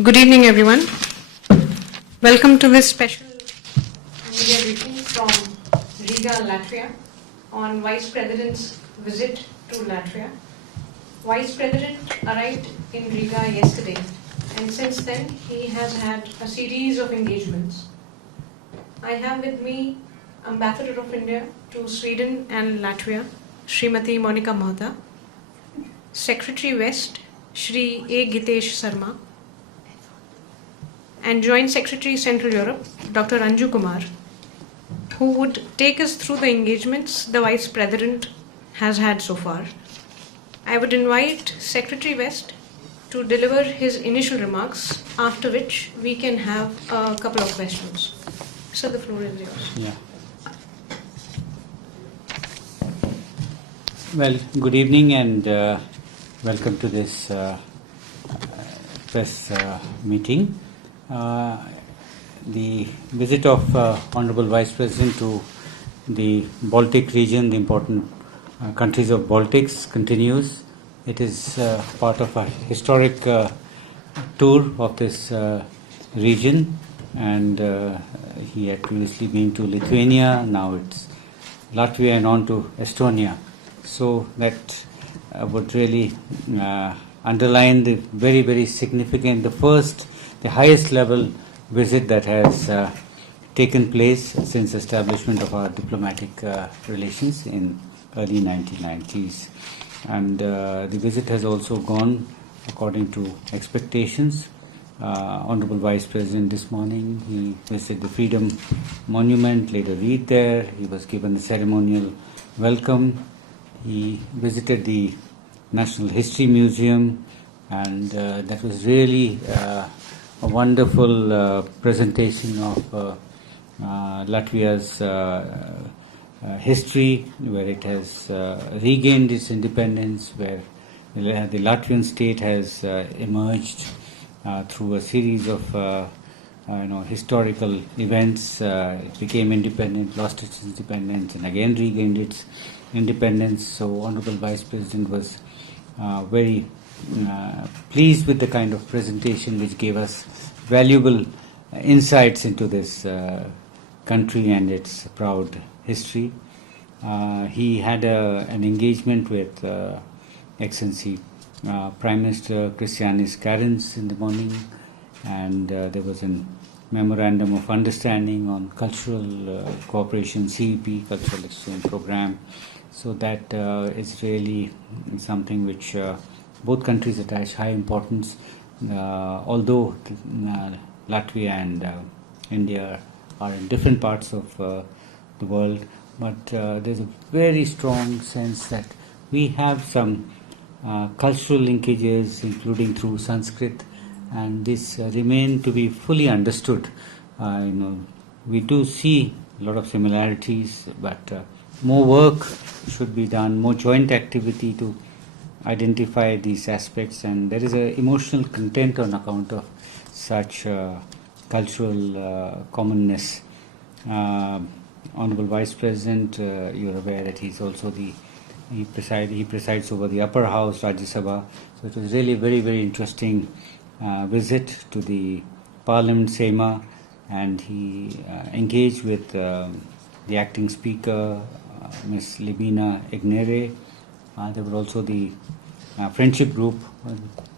Good evening, everyone. Welcome to this special media briefing from Riga, Latvia, on Vice President's visit to Latvia. Vice President arrived in Riga yesterday, and since then he has had a series of engagements. I have with me Ambassador of India to Sweden and Latvia, Srimati Monica Mohta, Secretary West, Shri A. Gitesh Sarma, and Joint Secretary Central Europe, Dr. Anju Kumar, who would take us through the engagements the Vice President has had so far. I would invite Secretary West to deliver his initial remarks, after which we can have a couple of questions. So the floor is yours. Yeah. Well, good evening and welcome to this press meeting. The visit of Honorable Vice President to the Baltic region, the important countries of Baltics, continues. It is part of a historic tour of this region, and he had previously been to Lithuania, now it's Latvia and on to Estonia. So that would really underline the very, very significant, the highest level visit that has taken place since establishment of our diplomatic relations in early 1990s. And the visit has also gone according to expectations. Honorable Vice President this morning, he visited the Freedom Monument, laid a wreath there. He was given a ceremonial welcome. He visited the National History Museum, and that was really a wonderful presentation of Latvia's history, where it has regained its independence, where the Latvian state has emerged through a series of historical events. It became independent, lost its independence, and again regained its independence. So Honorable Vice President was very pleased with the kind of presentation which gave us valuable insights into this country and its proud history. He had an engagement with Excellency Prime Minister Christianis Karins in the morning, and there was a memorandum of understanding on cultural cooperation, CEP, Cultural Exchange Program. So that is really something which both countries attach high importance, although Latvia and India are in different parts of the world, but there's a very strong sense that we have some cultural linkages, including through Sanskrit, and this remain to be fully understood. We do see a lot of similarities, but more work should be done, more joint activity to identify these aspects, and there is an emotional content on account of such cultural commonness. Honorable Vice President, you're aware that he's also he presides over the upper house, Rajya Sabha. So it was really a very, very interesting visit to the Parliament, Sema, and he engaged with the acting speaker, Ms. Libina Ignere. There were also the friendship group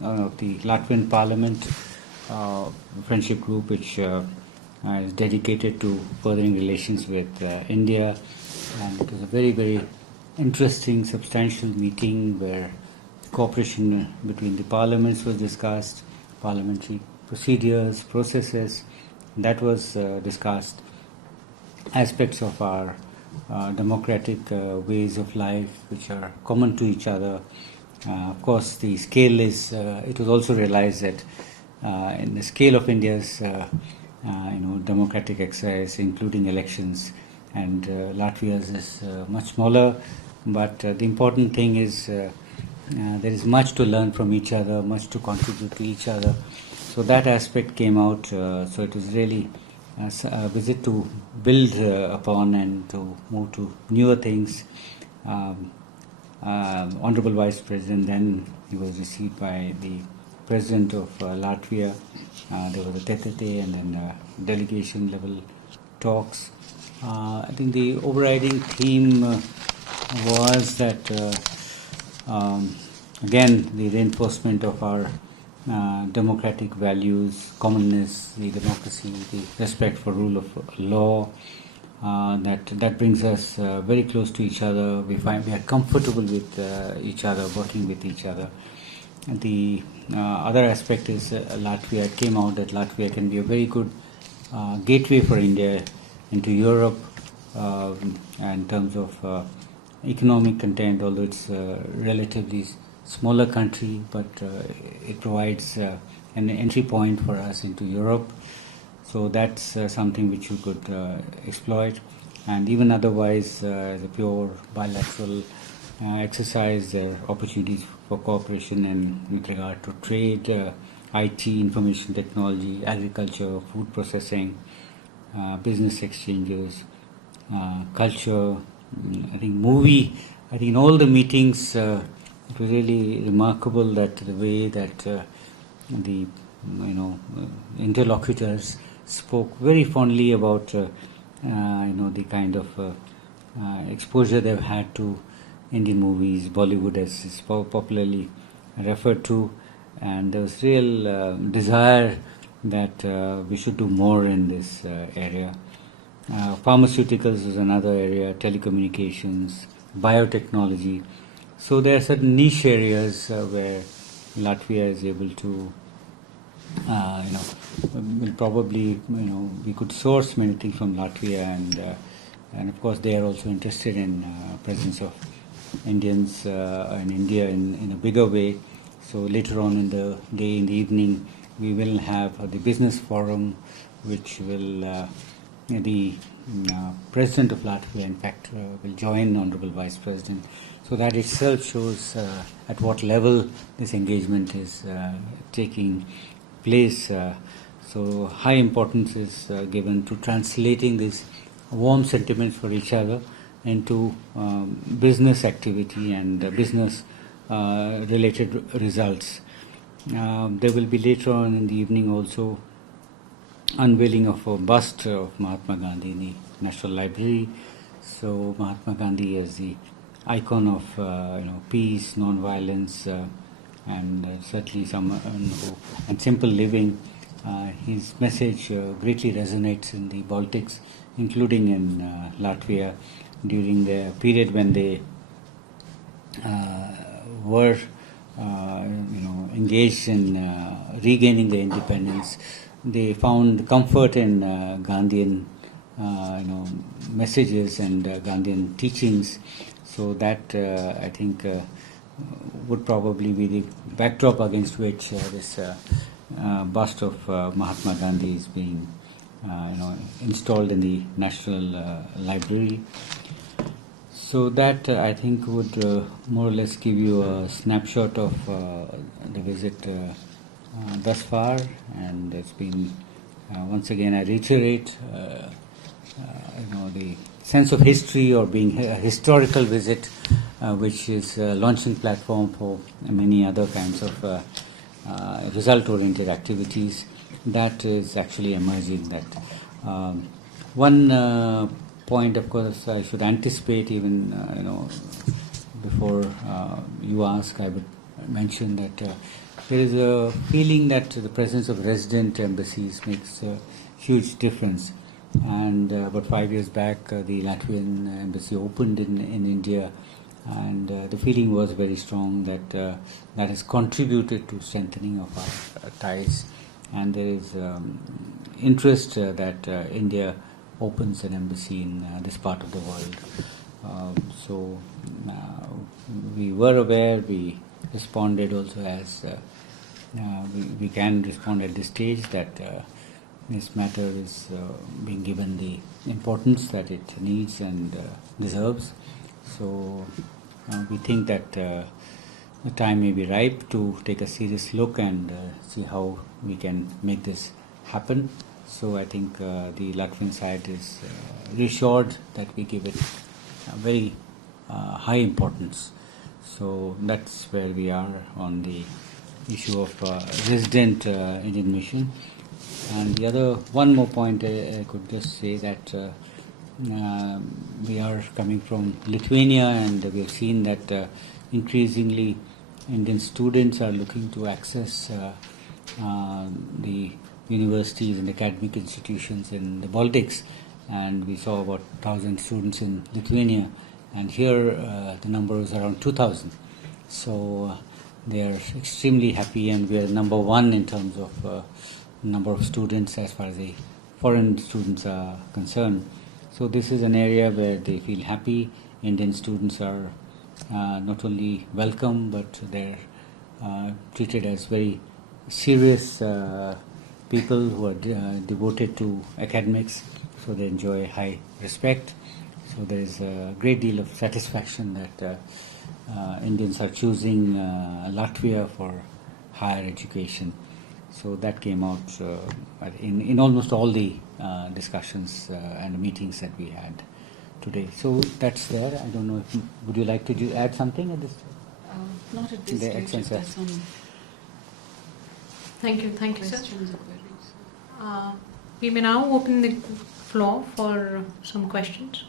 of the Latvian Parliament, friendship group which is dedicated to furthering relations with India. And it was a very, very interesting, substantial meeting where cooperation between the parliaments was discussed, parliamentary procedures, processes, that was discussed, aspects of our democratic ways of life which are common to each other. Of course, the scale is, it was also realized that in the scale of India's democratic exercise, including elections, and Latvia's is much smaller, but the important thing is there is much to learn from each other, much to contribute to each other. So that aspect came out. So it was really a visit to build upon and to move to newer things. Honorable Vice President, then he was received by the President of Latvia. There was a tete-a-tete and then delegation level talks. I think the overriding theme was that again the reinforcement of our democratic values, commonness, the democracy, the respect for rule of law. That brings us very close to each other. We find we are comfortable with each other, working with each other. And the other aspect is Latvia. It came out that Latvia can be a very good gateway for India into Europe in terms of economic content, although it's a relatively smaller country, but it provides an entry point for us into Europe. So that's something which we could exploit, and even otherwise, as a pure bilateral exercise, there are opportunities for cooperation and with regard to trade, IT, information technology, agriculture, food processing, business exchanges, culture. I think movie. I think in all the meetings, it was really remarkable that the way that the interlocutors spoke very fondly about the kind of exposure they've had to Indian movies, Bollywood as is popularly referred to, and there was real desire that we should do more in this area. Pharmaceuticals is another area, telecommunications, biotechnology. So there are certain niche areas where Latvia is able to will probably we could source many things from Latvia, and of course they are also interested in presence of Indians in India in a bigger way. So later on in the day, in the evening, we will have the business forum, which will the President of Latvia, in fact, will join Honorable Vice President. So that itself shows at what level this engagement is taking place. So high importance is given to translating these warm sentiments for each other into business activity and business related results. There will be later on in the evening also unveiling of a bust of Mahatma Gandhi in the National Library. So Mahatma Gandhi is the icon of peace, non-violence, and certainly and simple living. His message greatly resonates in the Baltics, including in Latvia, during the period when they were engaged in regaining their independence. They found comfort in Gandhian messages and Gandhian teachings. So that I think would probably be the backdrop against which this bust of Mahatma Gandhi is being installed in the National Library. So that I think would more or less give you a snapshot of the visit thus far, and it's been once again I reiterate the sense of history or being a historical visit, which is a launching platform for many other kinds of result-oriented activities. That is actually emerging. That one point, of course, I should anticipate even before you ask. I would mention that there is a feeling that the presence of resident embassies makes a huge difference. And about 5 years back, the Latvian embassy opened in India, and the feeling was very strong that that has contributed to strengthening of our ties. And there is interest that India opens an embassy in this part of the world. So we were aware, we responded also as we can respond at this stage that this matter is being given the importance that it needs and deserves. So we think that the time may be ripe to take a serious look and see how we can make this happen. So I think the Latvian side is reassured that we give it very high importance. So that's where we are on the issue of resident Indian mission. And the other, one more point I could just say that we are coming from Lithuania, and we have seen that increasingly Indian students are looking to access the universities and academic institutions in the Baltics, and we saw about 1,000 students in Lithuania, and here the number is around 2,000. So they are extremely happy, and we are number one in terms of number of students as far as the foreign students are concerned. So this is an area where they feel happy. Indian students are not only welcome, but they're treated as very serious people who are devoted to academics, so they enjoy high respect. So there is a great deal of satisfaction that Indians are choosing Latvia for higher education. So that came out in almost all the discussions and meetings that we had today. So that's there. I don't know if would you like to add something at this? Not at this The stage. accents If there's some Thank you, sir. questions or queries. We may now open the floor for some questions.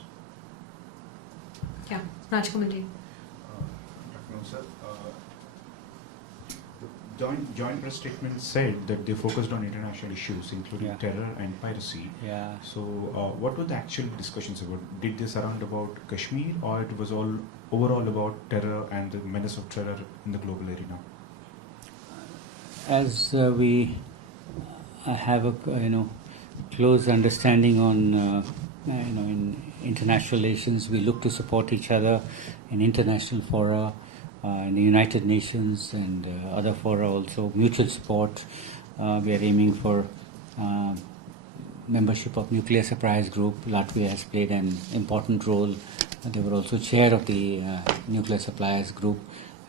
Yeah, Rajkamalji. Afternoon, sir. The joint press statement said that they focused on international issues, including Yeah. terror and piracy. Yeah. So, what were the actual discussions about? Did they surround about Kashmir, or it was all overall about terror and the menace of terror in the global arena? As we have a close understanding on in international relations, we look to support each other in international fora, in the United Nations and other fora also. Mutual support. We are aiming for membership of Nuclear Surprise Group. Latvia has played an important role. They were also chair of the Nuclear Suppliers Group,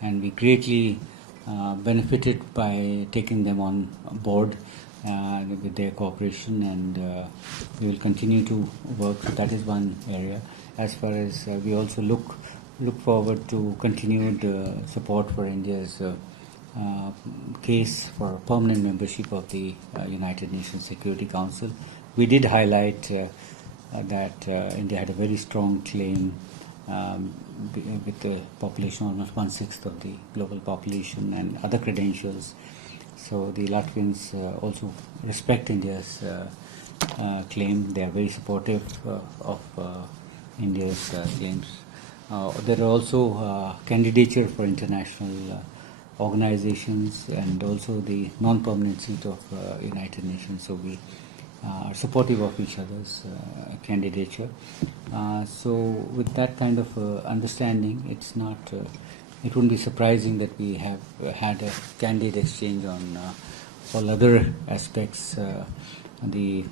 and we greatly benefited by taking them on board with their cooperation, and we will continue to work. So that is one area. As far as we also look forward to continued support for India's case for permanent membership of the United Nations Security Council. We did highlight that India had a very strong claim with the population, almost 1/6 of the global population, and other credentials. So the Latvians also respect India's claim. They are very supportive of India's claims. There are also candidature for international organizations, and also the non-permanent seat of United Nations. So we are supportive of each other's candidature. So with that kind of understanding, it's not. It wouldn't be surprising that we have had a candid exchange on all other aspects. The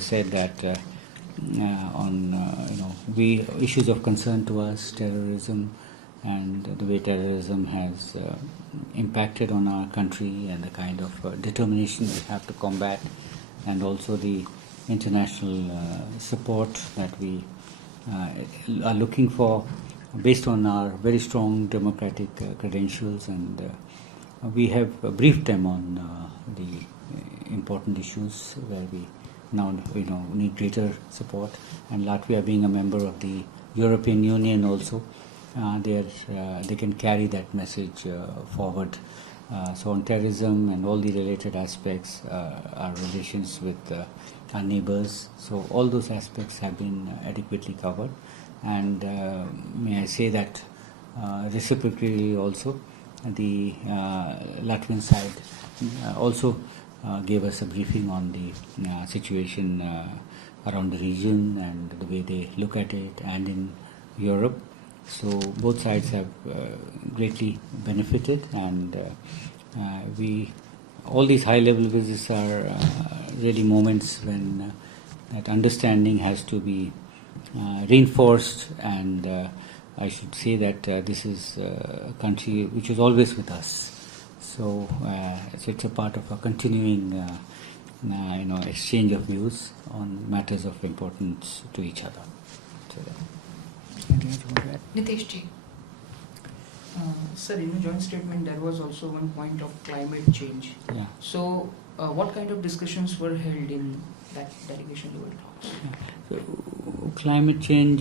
said that on issues of concern to us, terrorism, and the way terrorism has impacted on our country, and the kind of determination we have to combat, and also the international support that we are looking for based on our very strong democratic credentials, and we have briefed them on the important issues where we now need greater support. And Latvia, being a member of the European Union, also they can carry that message forward. So on terrorism and all the related aspects, our relations with our neighbors, so all those aspects have been adequately covered. And may I say that reciprocally also, the Latvian side also gave us a briefing on the situation around the region and the way they look at it, and in Europe. So both sides have greatly benefited, and all these high-level visits are really moments when that understanding has to be reinforced, and I should say that this is a country which is always with us. So it's a part of a continuing exchange of views on matters of importance to each other. So, anything else you want to add? Nitish ji. Sir, in a joint statement, there was also one point of climate change. Yeah. So, what kind of discussions were held in that delegation level talks? So, climate change,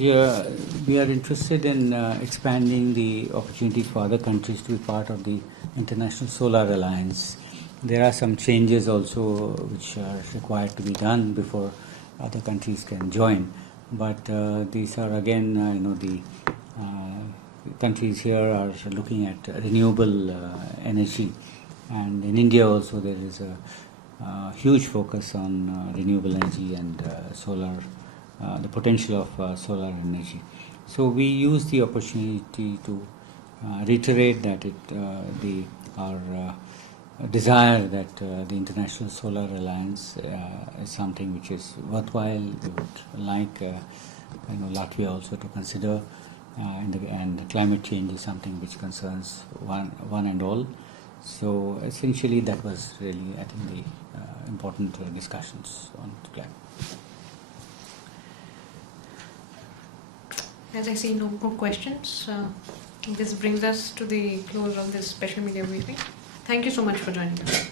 we are interested in expanding the opportunities for other countries to be part of the International Solar Alliance. There are some changes also which are required to be done before other countries can join. But these are again, the countries here are looking at renewable energy, and in India also there is a huge focus on renewable energy and solar, the potential of solar energy. So we use the opportunity to reiterate that our desire that the International Solar Alliance is something which is worthwhile. We would like Latvia also to consider, and climate change is something which concerns one and all. So essentially, that was really, I think, the important discussions on climate. As I see no more questions, this brings us to the close of this special media briefing. Thank you so much for joining us.